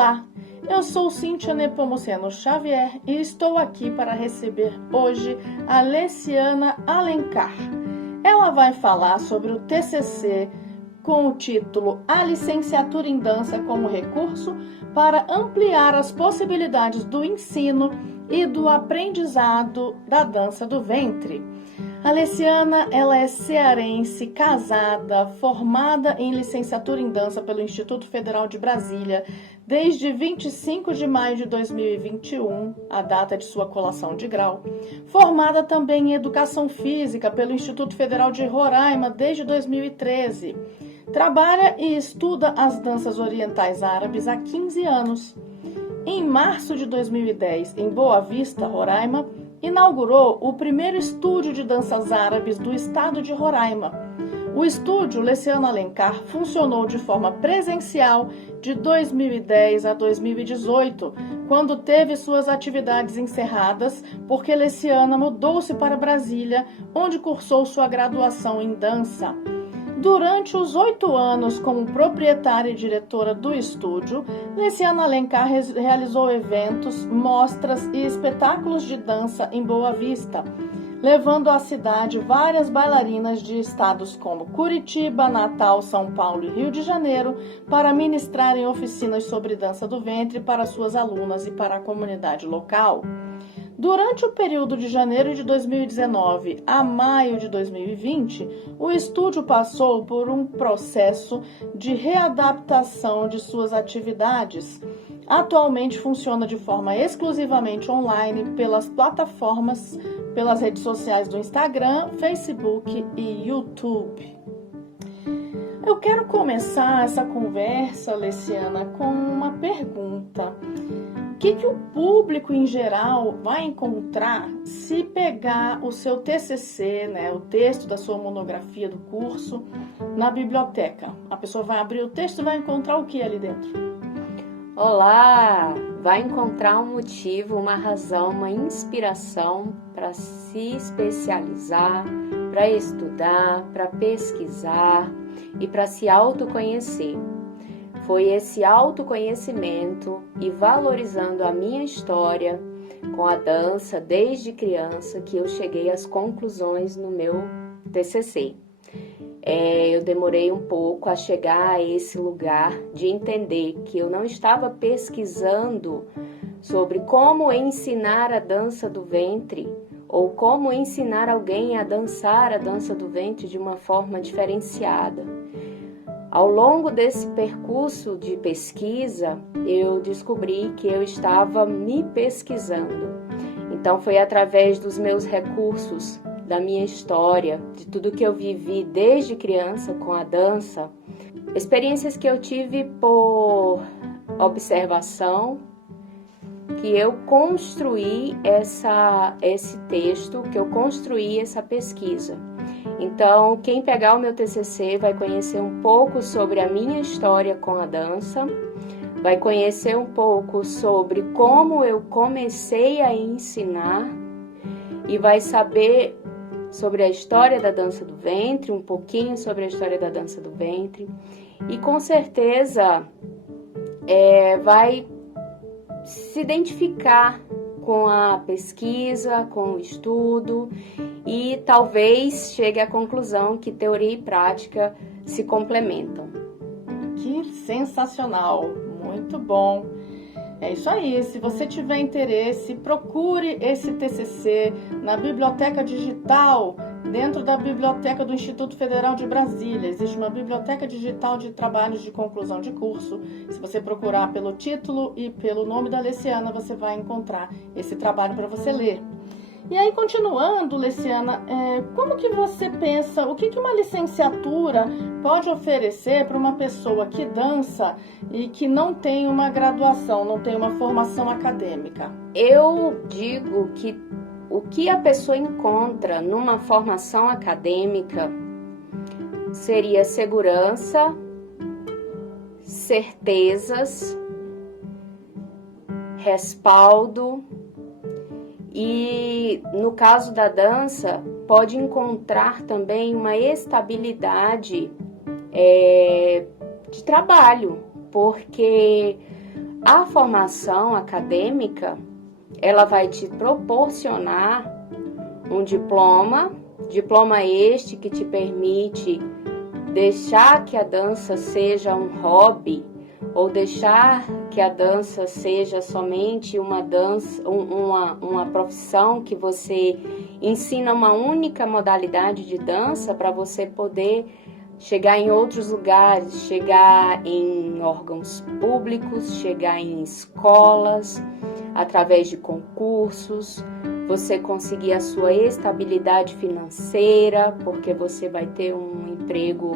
Olá, eu sou Cíntia Nepomuceno Xavier e estou aqui para receber hoje a Leciana Alencar. Ela vai falar sobre o TCC com o título A Licenciatura em Dança como Recurso para ampliar as possibilidades do ensino e do aprendizado da dança do ventre. A Leciana, ela é cearense, casada, formada em licenciatura em dança pelo Instituto Federal de Brasília desde 25 de maio de 2021, a data de sua colação de grau. Formada também em educação física pelo Instituto Federal de Roraima desde 2013. Trabalha e estuda as danças orientais árabes há 15 anos. Em março de 2010, em Boa Vista, Roraima, inaugurou o primeiro estúdio de danças árabes do estado de Roraima. O estúdio Leciana Alencar funcionou de forma presencial de 2010 a 2018, quando teve suas atividades encerradas, porque Leciana mudou-se para Brasília, onde cursou sua graduação em dança. Durante os 8 anos como proprietária e diretora do estúdio, Leciana Alencar realizou eventos, mostras e espetáculos de dança em Boa Vista, levando à cidade várias bailarinas de estados como Curitiba, Natal, São Paulo e Rio de Janeiro para ministrarem oficinas sobre dança do ventre para suas alunas e para a comunidade local. Durante o período de janeiro de 2019 a maio de 2020, o estúdio passou por um processo de readaptação de suas atividades. Atualmente funciona de forma exclusivamente online pelas plataformas, pelas redes sociais do Instagram, Facebook e YouTube. Eu quero começar essa conversa, Leciana, com uma pergunta. O que o público em geral vai encontrar se pegar o seu TCC, o texto da sua monografia do curso, na biblioteca? A pessoa vai abrir o texto e vai encontrar o que ali dentro? Olá! Vai encontrar um motivo, uma razão, uma inspiração para se especializar, para estudar, para pesquisar e para se autoconhecer. Foi esse autoconhecimento e valorizando a minha história com a dança desde criança que eu cheguei às conclusões no meu TCC. Eu demorei um pouco a chegar a esse lugar de entender que eu não estava pesquisando sobre como ensinar a dança do ventre ou como ensinar alguém a dançar a dança do ventre de uma forma diferenciada. Ao longo desse percurso de pesquisa, eu descobri que eu estava me pesquisando. Então, foi através dos meus recursos, da minha história, de tudo que eu vivi desde criança com a dança, experiências que eu tive por observação, que eu construí esse texto, que eu construí essa pesquisa. Então, quem pegar o meu TCC vai conhecer um pouco sobre a minha história com a dança, vai conhecer um pouco sobre como eu comecei a ensinar e vai saber sobre a história da dança do ventre, um pouquinho sobre a história da dança do ventre e com certeza vai se identificar com a pesquisa, com o estudo e talvez chegue à conclusão que teoria e prática se complementam. Que sensacional! Muito bom! É isso aí, se você tiver interesse, procure esse TCC na Biblioteca Digital, dentro da Biblioteca do Instituto Federal de Brasília. Existe uma Biblioteca Digital de Trabalhos de Conclusão de Curso. Se você procurar pelo título e pelo nome da Leciana, você vai encontrar esse trabalho para você ler. E aí, continuando, Leciana, como que você pensa, o que uma licenciatura pode oferecer para uma pessoa que dança e que não tem uma graduação, não tem uma formação acadêmica? Eu digo que o que a pessoa encontra numa formação acadêmica seria segurança, certezas, respaldo e, no caso da dança, pode encontrar também uma estabilidade de trabalho, porque A formação acadêmica, ela vai te proporcionar um diploma este que te permite deixar que a dança seja um hobby, ou deixar que a dança seja somente uma dança, uma profissão que você ensina uma única modalidade de dança para você poder chegar em outros lugares, chegar em órgãos públicos, chegar em escolas, através de concursos, você conseguir a sua estabilidade financeira, porque você vai ter um emprego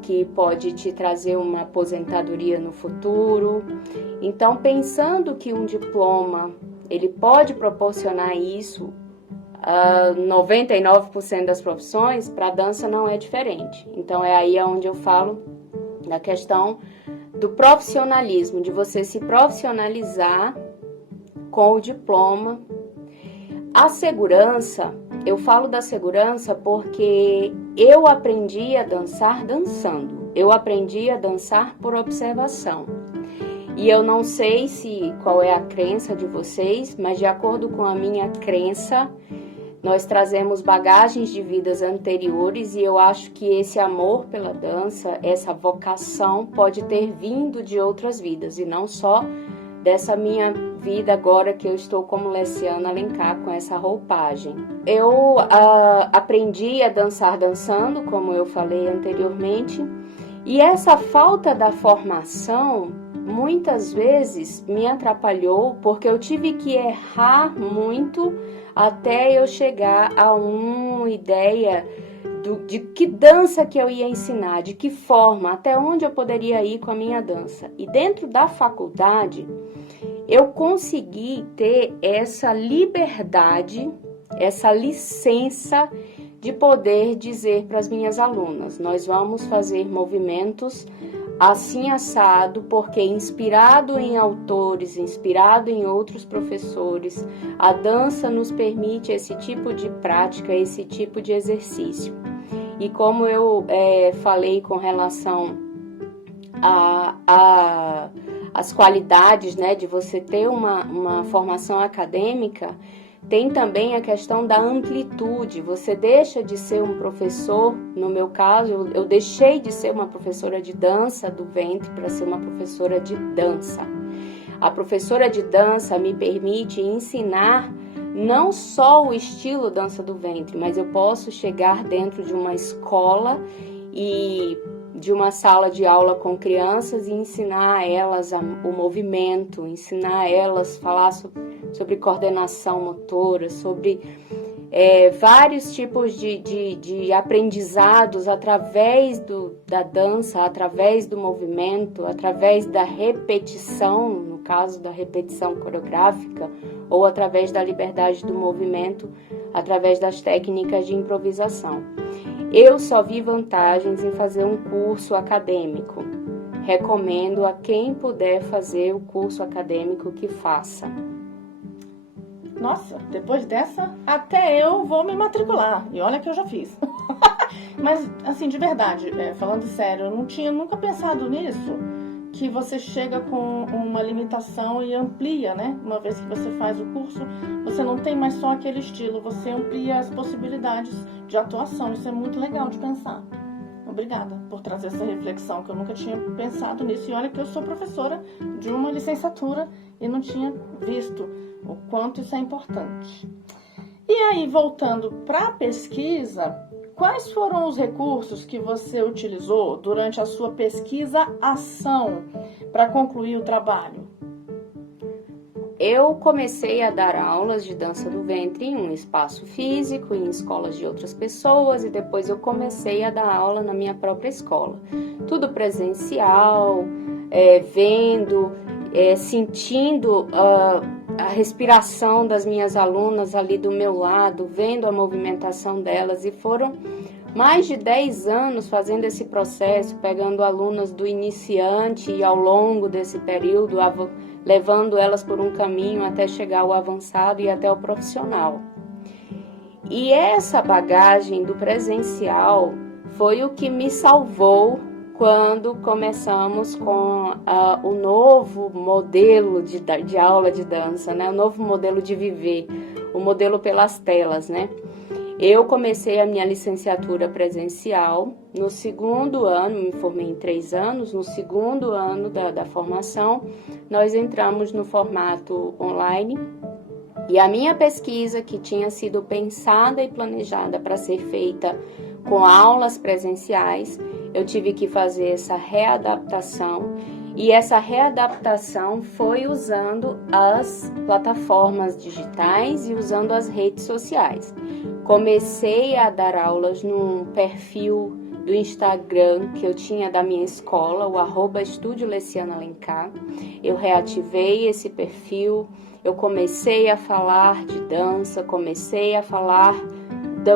que pode te trazer uma aposentadoria no futuro. Então, pensando que um diploma, ele pode proporcionar isso, 99% das profissões, para a dança não é diferente. Então, é aí onde eu falo da questão do profissionalismo, de você se profissionalizar com o diploma. A segurança, eu falo da segurança porque eu aprendi a dançar dançando. Eu aprendi a dançar por observação. E eu não sei qual é a crença de vocês, mas de acordo com a minha crença, nós trazemos bagagens de vidas anteriores e eu acho que esse amor pela dança, essa vocação pode ter vindo de outras vidas e não só dessa minha vida agora que eu estou como Leciana Alencar com essa roupagem. Eu aprendi a dançar dançando, como eu falei anteriormente, e essa falta da formação muitas vezes me atrapalhou porque eu tive que errar muito até eu chegar a uma ideia de que dança que eu ia ensinar, de que forma, até onde eu poderia ir com a minha dança. E dentro da faculdade, eu consegui ter essa liberdade, essa licença de poder dizer para as minhas alunas, nós vamos fazer movimentos assim assado, porque inspirado em autores, inspirado em outros professores, a dança nos permite esse tipo de prática, esse tipo de exercício. E como eu falei com relação as qualidades, né, de você ter uma formação acadêmica, tem também a questão da amplitude. Você deixa de ser um professor, no meu caso, eu deixei de ser uma professora de dança do ventre para ser uma professora de dança. A professora de dança me permite ensinar não só o estilo dança do ventre, mas eu posso chegar dentro de uma escola e de uma sala de aula com crianças e ensinar a elas o movimento, ensinar a elas a falar sobre coordenação motora, sobre vários tipos de aprendizados através da dança, através do movimento, através da repetição, no caso da repetição coreográfica, ou através da liberdade do movimento, através das técnicas de improvisação. Eu só vi vantagens em fazer um curso acadêmico. Recomendo a quem puder fazer o curso acadêmico que faça. Nossa, depois dessa, até eu vou me matricular. E olha que eu já fiz. Mas, assim, de verdade, falando sério, eu não tinha nunca pensado nisso, que você chega com uma limitação e amplia, né? Uma vez que você faz o curso, você não tem mais só aquele estilo, você amplia as possibilidades de atuação. Isso é muito legal de pensar. Obrigada por trazer essa reflexão, que eu nunca tinha pensado nisso. E olha que eu sou professora de uma licenciatura e não tinha visto o quanto isso é importante. E aí, voltando para a pesquisa, quais foram os recursos que você utilizou durante a sua pesquisa-ação para concluir o trabalho? Eu comecei a dar aulas de dança do ventre em um espaço físico, em escolas de outras pessoas, e depois eu comecei a dar aula na minha própria escola. Tudo presencial, vendo, sentindo a respiração das minhas alunas ali do meu lado, vendo a movimentação delas, e foram mais de 10 anos fazendo esse processo, pegando alunas do iniciante e ao longo desse período, levando elas por um caminho até chegar ao avançado e até o profissional. E essa bagagem do presencial foi o que me salvou quando começamos com o novo modelo de aula de dança, né? O novo modelo de viver, o modelo pelas telas, né? Eu comecei a minha licenciatura presencial no segundo ano, me formei em 3 anos, no segundo ano da formação, nós entramos no formato online. E a minha pesquisa, que tinha sido pensada e planejada para ser feita com aulas presenciais, eu tive que fazer essa readaptação. E essa readaptação foi usando as plataformas digitais e usando as redes sociais. Comecei a dar aulas num perfil do Instagram que eu tinha da minha escola, o @Estúdio Leciana Alencar. Eu reativei esse perfil. Eu comecei a falar de dança, comecei a falar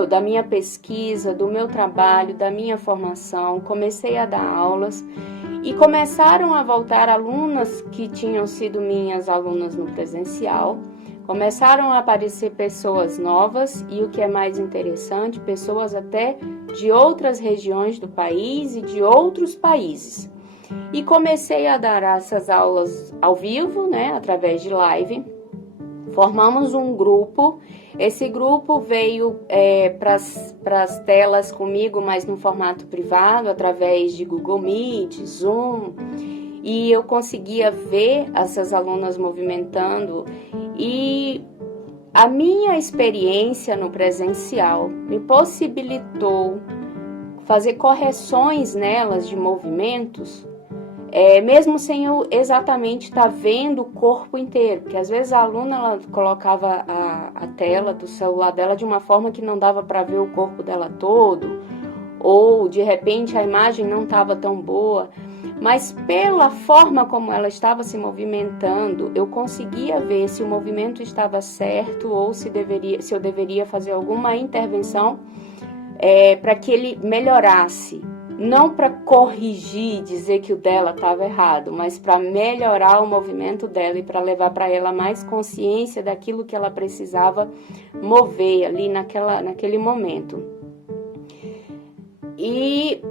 da minha pesquisa, do meu trabalho, da minha formação, comecei a dar aulas e começaram a voltar alunas que tinham sido minhas alunas no presencial, começaram a aparecer pessoas novas e, o que é mais interessante, pessoas até de outras regiões do país e de outros países. E comecei a dar essas aulas ao vivo, né, através de live. Formamos um grupo, esse grupo veio para as telas comigo, mas no formato privado, através de Google Meet, Zoom, e eu conseguia ver essas alunas movimentando, e a minha experiência no presencial me possibilitou fazer correções nelas de movimentos, mesmo sem eu exatamente estar vendo o corpo inteiro, porque às vezes a aluna ela colocava a tela do celular dela de uma forma que não dava para ver o corpo dela todo, ou de repente a imagem não estava tão boa, mas pela forma como ela estava se movimentando, eu conseguia ver se o movimento estava certo ou se eu deveria fazer alguma intervenção para que ele melhorasse. Não para corrigir, dizer que o dela estava errado, mas para melhorar o movimento dela e para levar para ela mais consciência daquilo que ela precisava mover ali naquele momento. E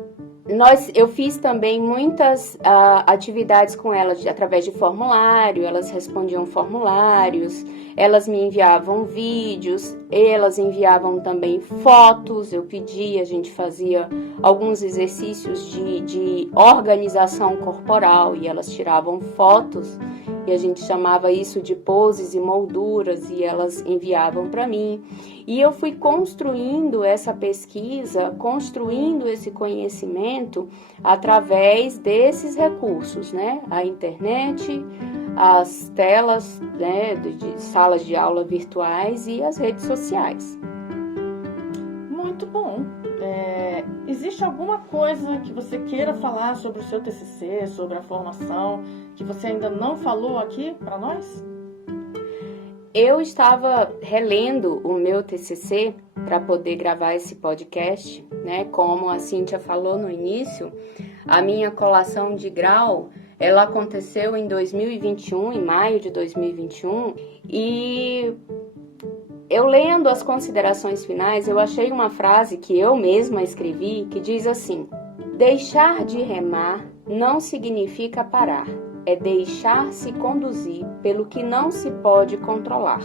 eu fiz também muitas atividades com elas através de formulário, elas respondiam formulários, elas me enviavam vídeos, elas enviavam também fotos, eu pedia, a gente fazia alguns exercícios de organização corporal e elas tiravam fotos e a gente chamava isso de poses e molduras e elas enviavam para mim. E eu fui construindo essa pesquisa, construindo esse conhecimento através desses recursos, né? A internet, as telas, né, de salas de aula virtuais e as redes sociais. Muito bom. Existe alguma coisa que você queira falar sobre o seu TCC, sobre a formação, que você ainda não falou aqui para nós? Eu estava relendo o meu TCC para poder gravar esse podcast, né? Como a Cíntia falou no início, a minha colação de grau, ela aconteceu em 2021, em maio de 2021, e eu lendo as considerações finais, eu achei uma frase que eu mesma escrevi, que diz assim: deixar de remar não significa parar. É deixar-se conduzir pelo que não se pode controlar.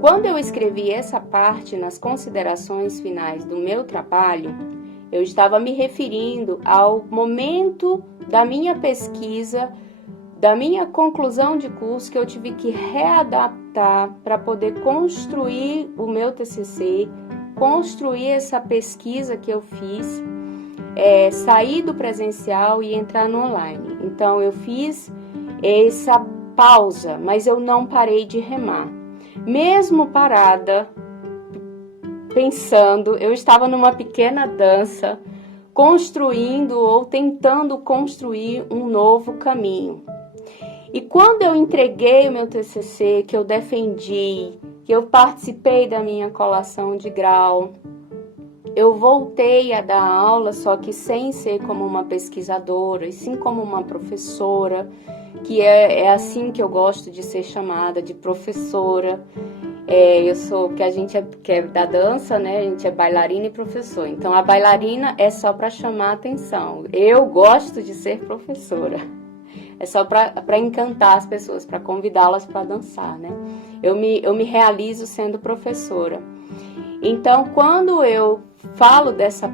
Quando eu escrevi essa parte nas considerações finais do meu trabalho, eu estava me referindo ao momento da minha pesquisa, da minha conclusão de curso, que eu tive que readaptar para poder construir o meu TCC, construir essa pesquisa que eu fiz, sair do presencial e entrar no online. Então eu fiz essa pausa, mas eu não parei de remar. Mesmo parada, pensando, eu estava numa pequena dança, construindo ou tentando construir um novo caminho. E quando eu entreguei o meu TCC, que eu defendi, que eu participei da minha colação de grau, eu voltei a dar aula, só que sem ser como uma pesquisadora, e sim como uma professora, que é assim que eu gosto de ser chamada, de professora. Eu sou, porque a gente que é da dança, né? A gente é bailarina e professor. Então, a bailarina é só para chamar a atenção. Eu gosto de ser professora. É só para encantar as pessoas, para convidá-las para dançar, né? Eu me realizo sendo professora. Então, quando eu falo desse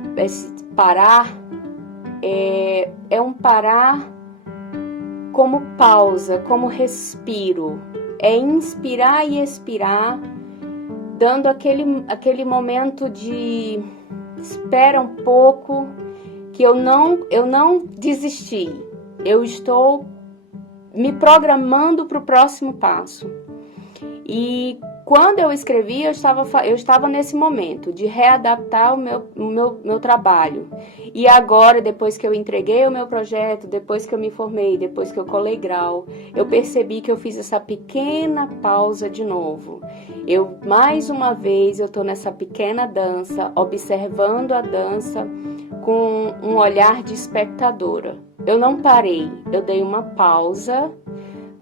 parar, é um parar como pausa, como respiro. É inspirar e expirar, dando aquele momento de espera um pouco, que eu não desisti. Eu estou me programando para o próximo passo. E quando eu escrevi, eu estava nesse momento de readaptar o meu trabalho. E agora, depois que eu entreguei o meu projeto, depois que eu me formei, depois que eu colei grau, eu percebi que eu fiz essa pequena pausa de novo. Mais uma vez, eu estou nessa pequena dança, observando a dança com um olhar de espectadora. Eu não parei, eu dei uma pausa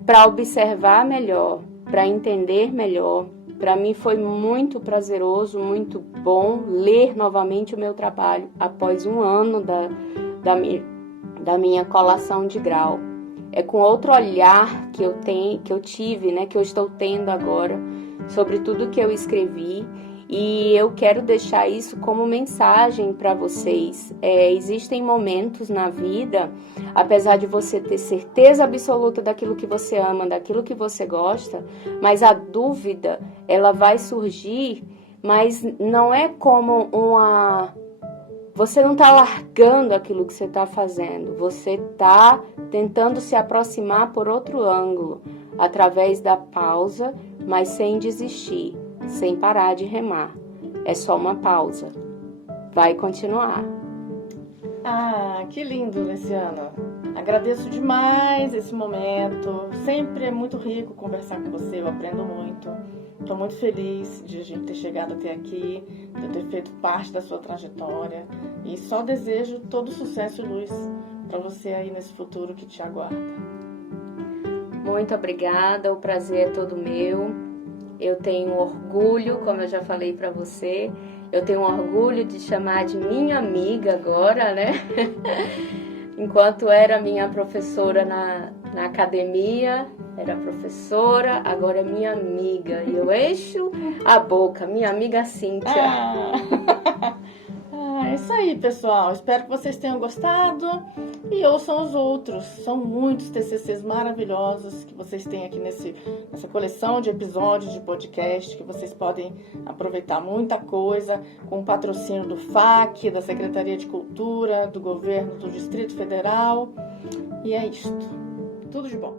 para observar melhor, para entender melhor. Para mim foi muito prazeroso, muito bom ler novamente o meu trabalho após um ano da minha colação de grau. É com outro olhar que eu tive, né, que eu estou tendo agora sobre tudo que eu escrevi. E eu quero deixar isso como mensagem para vocês. Existem momentos na vida, apesar de você ter certeza absoluta daquilo que você ama, daquilo que você gosta, mas a dúvida, ela vai surgir, mas não é como você não está largando aquilo que você está fazendo, você está tentando se aproximar por outro ângulo, através da pausa, mas sem desistir. Sem parar de remar. É só uma pausa. Vai continuar. Ah, que lindo, Leciana. Agradeço demais esse momento. Sempre é muito rico conversar com você, eu aprendo muito. Estou muito feliz de a gente ter chegado até aqui, de eu ter feito parte da sua trajetória. E só desejo todo sucesso e luz para você aí nesse futuro que te aguarda. Muito obrigada, o prazer é todo meu. Eu tenho orgulho, como eu já falei para você, eu tenho orgulho de chamar de minha amiga agora, né? Enquanto era minha professora na academia, era professora, agora é minha amiga. E eu encho a boca, minha amiga Cíntia. É isso aí, pessoal. Espero que vocês tenham gostado e ouçam os outros. São muitos TCCs maravilhosos que vocês têm aqui nessa coleção de episódios de podcast, que vocês podem aproveitar muita coisa com o patrocínio do FAC, da Secretaria de Cultura, do Governo do Distrito Federal. E é isto. Tudo de bom.